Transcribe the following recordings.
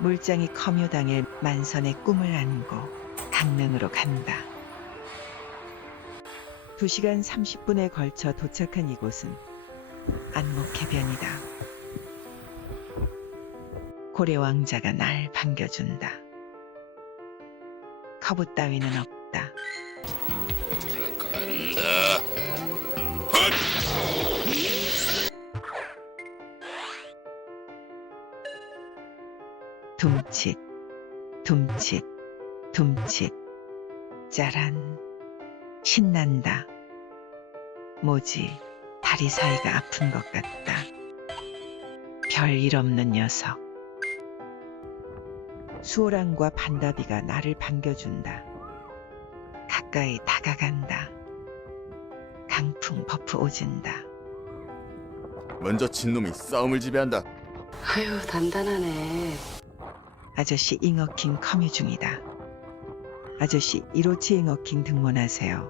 물장이 커뮤당의 만선의 꿈을 안고 강릉으로 간다. 2시간 30분에 걸쳐 도착한 이곳은 안목해변이다. 고래 왕자가 날 반겨준다. 커브 따위는 없다. 둠칫, 둠칫, 둠칫. 짜란. 신난다. 뭐지, 다리 사이가 아픈 것 같다. 별일 없는 녀석. 수호랑과 반다비가 나를 반겨준다. 가까이 다가간다. 강풍 버프 오진다. 먼저 친놈이 싸움을 지배한다. 아유 단단하네. 아저씨 잉어킹 커뮤 중이다. 아저씨 1호치 잉어킹 등문하세요.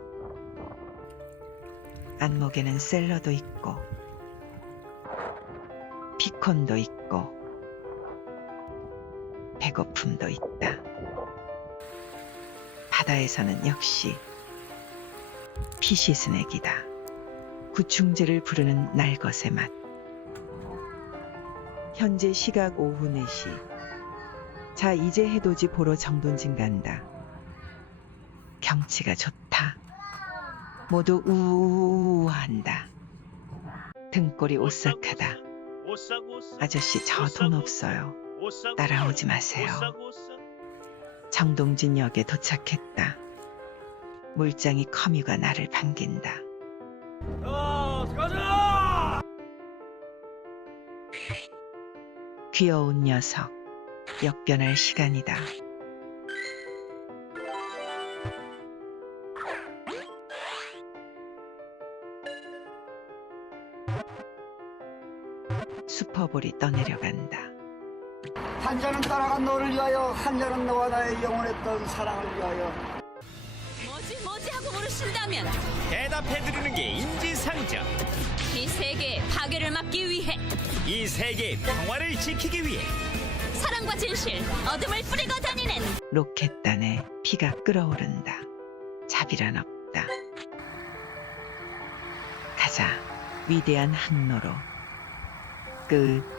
안목에는 샐러도 있고 피콘도 있고 배고픔도 있다. 바다에서는 역시 피시 스낵이다. 구충제를 부르는 날것의 맛. 현재 시각 오후 4시. 자, 이제 해돋이 보러 정돈진 간다. 경치가 좋다. 모두 우우우한다. 등골이 오싹하다. 아저씨 저 돈 없어요. 따라오지 마세요. 정동진 역에 도착했다. 물장이 커뮤가 나를 반긴다. 귀여운 녀석. 역변할 시간이다. 슈퍼볼이 떠내려간다. 한 잔은 따라간 너를 위하여 한 잔은 너와 나의 영원했던 사랑을 위하여 뭐지 뭐지 하고 물으신다면 대답해드리는 게 인지상정. 이 세계의 파괴를 막기 위해 이 세계의 평화를 지키기 위해 사랑과 진실 어둠을 뿌리고 다니는 로켓단에 피가 끓어오른다. 자비란 없다. 가자. 위대한 항로로. 끝.